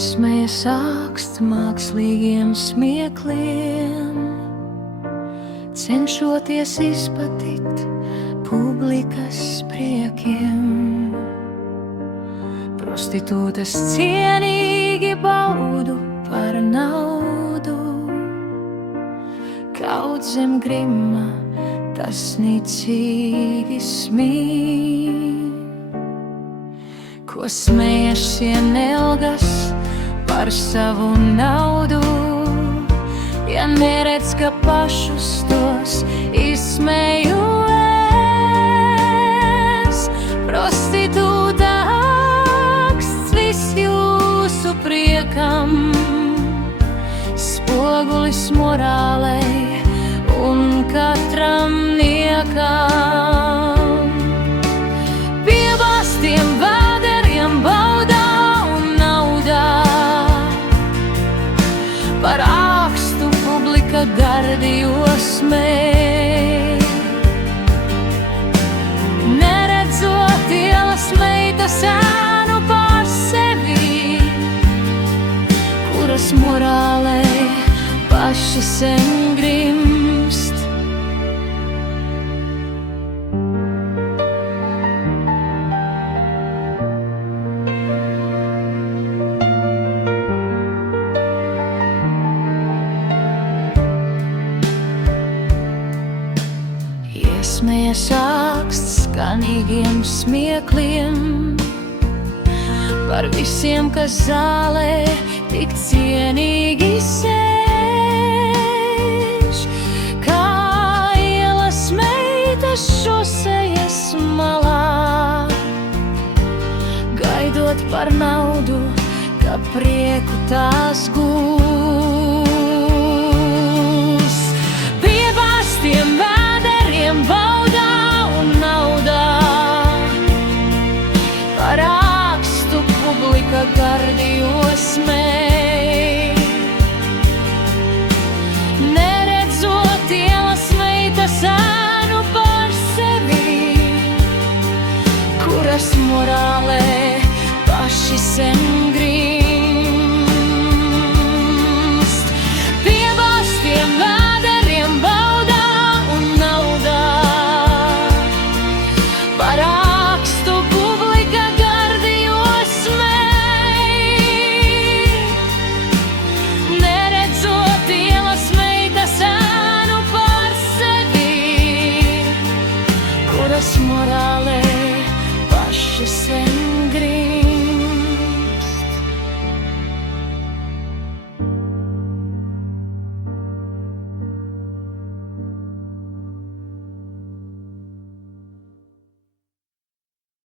Iesmējas āksts mākslīgiem smiekliem, cenšoties izpatikt publikas priekiem. Prostitūtas cienīgi baudu par naudu, kaut zem grima tas nicīgi smīd. Ko smējas šie nelgas par savu naudu, ja neredz, ka pašus tos izsmēju es. Prostitūta āksts viss jūsu priekam, spogulis morālei un katram niekam. Piebāztiem vēderiem baudā un naudā, par ākstu publika gardi josmēj. Neredzot ielas meitas ēnu pār sevi, kuras morālei paši sen grimst. Iesmējas āksts skanīgiem smiekliem par visiem, kas zālē tik cienīgi sēž, kā ielas meitas šosejas malā, gaidot par naudu, ka prieku tās gūs.